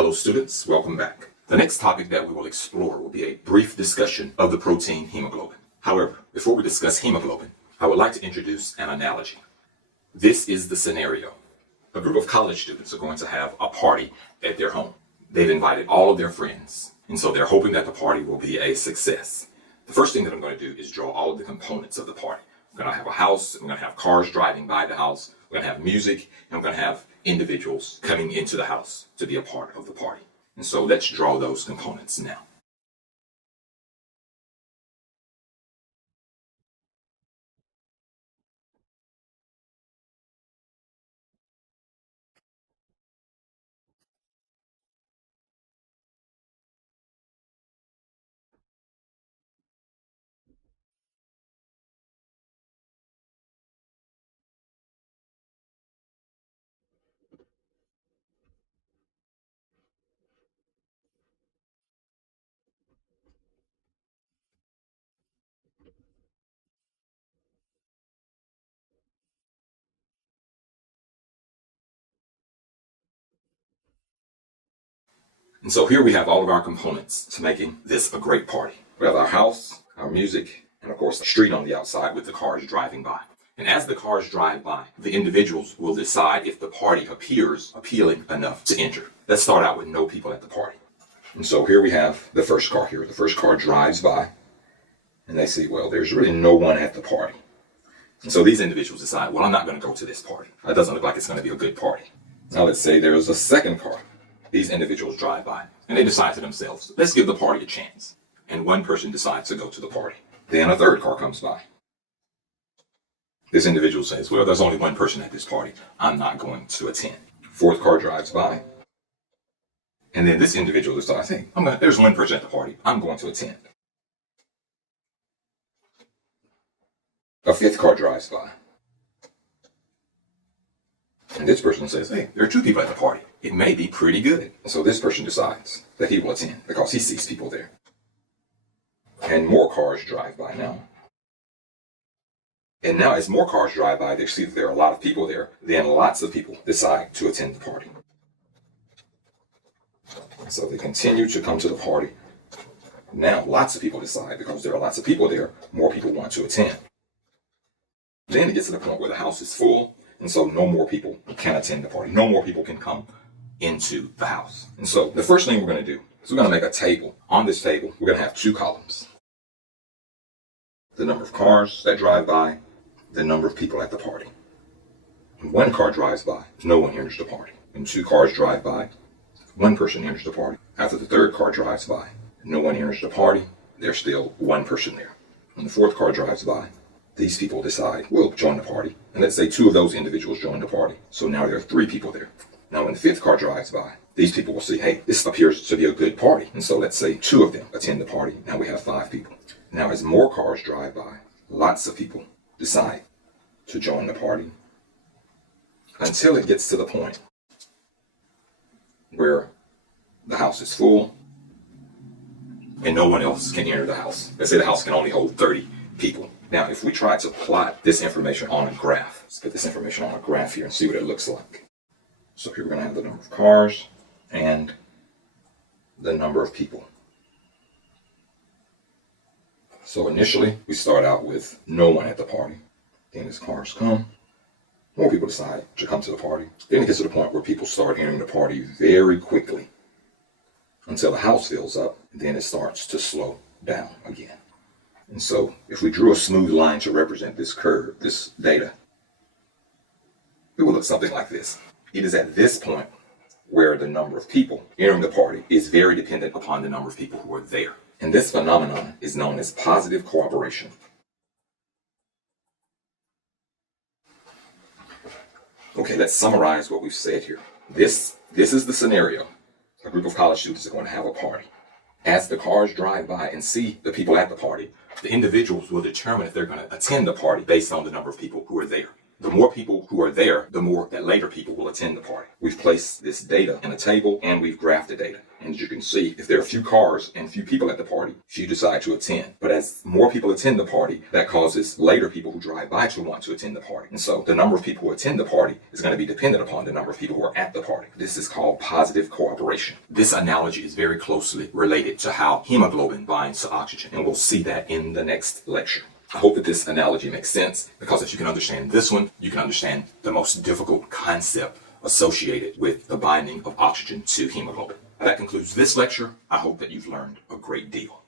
Hello students, welcome back. The next topic that we will explore will be a brief discussion of the protein hemoglobin. However, before we discuss hemoglobin, I would like to introduce an analogy. This is the scenario. A group of college students are going to have a party at their home. They've invited all of their friends, and so they're hoping that the party will be a success. The first thing that I'm going to do is draw all of the components of the party. We're going to have a house, we're going to have cars driving by the house, we're going to have music, and we're going to have individuals coming into the house to be a part of the party. And so let's draw those components now. And so here we have all of our components to making this a great party. We have our house, our music, and of course the street on the outside with the cars driving by. And as the cars drive by, the individuals will decide if the party appears appealing enough to enter. Let's start out with no people at the party. And so here we have the first car here. The first car drives by and they see, well, there's really no one at the party. And so these individuals decide, well, I'm not going to go to this party. That doesn't look like it's going to be a good party. Now let's say there's a second car. These individuals drive by and they decide to themselves, let's give the party a chance. And one person decides to go to the party. Then a third car comes by. This individual says, well, there's only one person at this party. I'm not going to attend. Fourth car drives by. And then this individual decides, hey, there's one person at the party. I'm going to attend. A fifth car drives by. And this person says, hey, there are two people at the party. It may be pretty good. So this person decides that he will attend because he sees people there. And more cars drive by now. And now as more cars drive by, they see that there are a lot of people there. Then lots of people decide to attend the party. So they continue to come to the party. Now lots of people decide, because there are lots of people there, more people want to attend. Then it gets to the point where the house is full. And so no more people can attend the party. No more people can come into the house. And so the first thing we're going to do is we're going to make a table. On this table, we're going to have two columns. The number of cars that drive by, the number of people at the party. When one car drives by, no one enters the party. When two cars drive by, one person enters the party. After the third car drives by, no one enters the party. There's still one person there. When the fourth car drives by, these people decide, we'll join the party. And let's say two of those individuals join the party. So now there are three people there. Now when the fifth car drives by, these people will see, hey, this appears to be a good party. And so let's say two of them attend the party. Now we have five people. Now as more cars drive by, lots of people decide to join the party until it gets to the point where the house is full and no one else can enter the house. Let's say the house can only hold 30 people. Now, if we try to plot this information on a graph, let's put this information on a graph here and see what it looks like. So here we're going to have the number of cars and the number of people. So initially, we start out with no one at the party. Then as cars come, more people decide to come to the party. Then it gets to the point where people start entering the party very quickly until the house fills up. And then it starts to slow down again. And so if we drew a smooth line to represent this curve, this data, it would look something like this. It is at this point where the number of people entering the party is very dependent upon the number of people who are there. And this phenomenon is known as positive corroboration. Okay, let's summarize what we've said here. This is the scenario. A group of college students are going to have a party. As the cars drive by and see the people at the party, the individuals will determine if they're going to attend the party based on the number of people who are there. The more people who are there, the more that later people will attend the party. We've placed this data in a table and we've graphed the data. And as you can see, if there are few cars and few people at the party, few decide to attend. But as more people attend the party, that causes later people who drive by to want to attend the party. And so the number of people who attend the party is going to be dependent upon the number of people who are at the party. This is called positive cooperation. This analogy is very closely related to how hemoglobin binds to oxygen, and we'll see that in the next lecture. I hope that this analogy makes sense, because if you can understand this one, you can understand the most difficult concept associated with the binding of oxygen to hemoglobin. That concludes this lecture. I hope that you've learned a great deal.